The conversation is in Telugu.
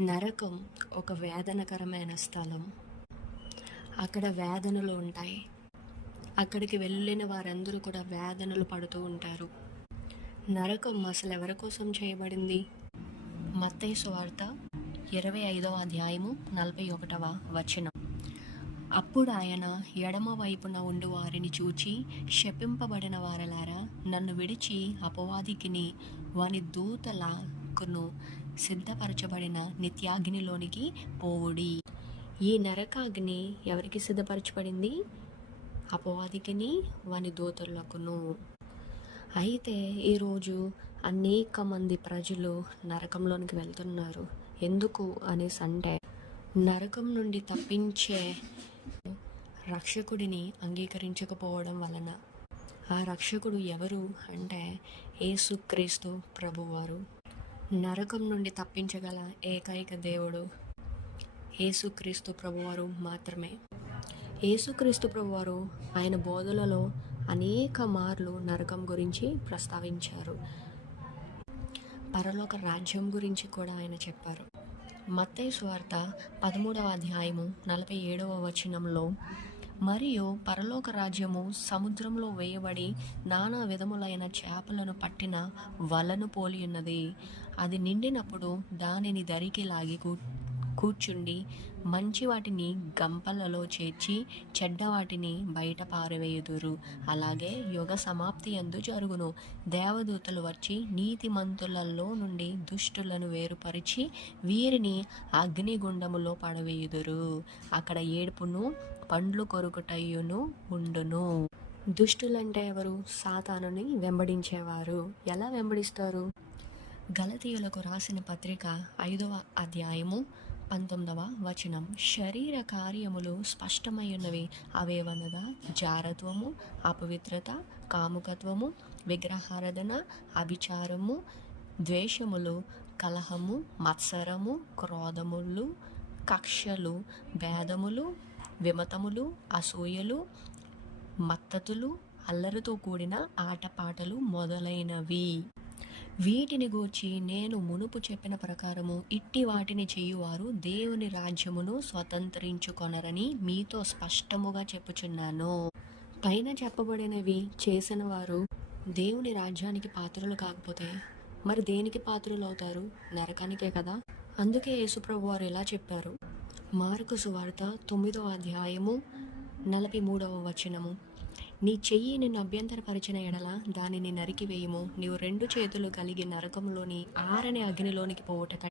నరకం ఒక వేదనకరమైన స్థలం. అక్కడ వేదనలు ఉంటాయి. అక్కడికి వెళ్ళిన వారందరూ కూడా వేదనలు పడుతూ ఉంటారు. నరకం అసలు ఎవరి కోసం చేయబడింది? మత్తయి సువార్త ఇరవై ఐదవ అధ్యాయము నలభై ఒకటవ వచనం. అప్పుడు ఆయన ఎడమ వైపున ఉండు వారిని చూచి శపింపబడిన వారలారా నన్ను విడిచి అపవాదికిని వాని దూతలకును సిద్ధపరచబడిన నిత్యాగ్నిలోనికి పోవుడి. ఈ నరకాగ్ని ఎవరికి సిద్ధపరచబడింది? అపవాదికిని వాని దూతలకును. అయితే ఈరోజు అనేక మంది ప్రజలు నరకంలోనికి వెళ్తున్నారు. ఎందుకు అనేసి అంటే నరకం నుండి తప్పించే రక్షకుడిని అంగీకరించకపోవడం వలన. ఆ రక్షకుడు ఎవరు అంటే యేసుక్రీస్తు ప్రభువారు. నరకం నుండి తప్పించగల ఏకైక దేవుడు యేసుక్రీస్తు ప్రభువారు మాత్రమే. యేసుక్రీస్తు ప్రభువారు ఆయన బోధలలో అనేక మార్లు నరకం గురించి ప్రస్తావించారు. పరలోక రాజ్యం గురించి కూడా ఆయన చెప్పారు. మత్తయి స్వార్త పదమూడవ అధ్యాయము నలభై ఏడవ వచనంలో మరియు పరలోక రాజ్యము సముద్రంలో వేయబడి నానా విధములైన చేపలను పట్టిన వలను పోలి ఉన్నది. అది నిండినప్పుడు దానిని దరికి లాగి కూర్చుండి మంచి వాటిని గంపలలో చేర్చి చెడ్డ వాటిని బయట పారవేయుదురు. అలాగే యుగ సమాప్తి ఎందు జరుగును. దేవదూతలు వచ్చి నీతిమంతులలో నుండి దుష్టులను వేరుపరిచి వీరిని అగ్నిగుండములో పడవేయుదురు. అక్కడ ఏడుపును పండ్లు కొరుకుటయ్యును ఉండును. దుష్టులంటే ఎవరు? సాతానుని వెంబడించేవారు. ఎలా వెంబడిస్తారు? గలతీయులకు రాసిన పత్రిక ఐదవ అధ్యాయము పంతొమ్మిదవ వచనం. శరీర కార్యములు స్పష్టమై ఉన్నవి అవేవనగా జారత్వము అపవిత్రత కాముకత్వము విగ్రహారాధన అభిచారము ద్వేషములు కలహము మత్సరము క్రోధములు కక్షలు భేదములు విమతములు అసూయలు మత్తతులు అల్లరితో కూడిన ఆటపాటలు మొదలైనవి. వీటిని గూర్చి నేను మునుపు చెప్పిన ప్రకారము ఇట్టి వాటిని చేయువారు దేవుని రాజ్యమును స్వతంత్రించుకొనరని మీతో స్పష్టముగా చెప్పుచున్నాను. పైన చెప్పబడినవి చేసిన వారు దేవుని రాజ్యానికి పాత్రలు కాకపోతే మరి దేనికి పాత్రలు అవుతారు? నరకానికే కదా? అందుకే యేసుప్రభు వారు ఇలా చెప్పారు. మార్కు సువార్త తొమ్మిదవ అధ్యాయము నలభై మూడవ వచనము. నీ చెయ్యి నిన్ను అభ్యంతరపరిచిన ఎడల దానిని నరికివేయము. నీవు రెండు చేతులు కలిగి నరకంలోని ఆరని అగ్నిలోనికి పోవుట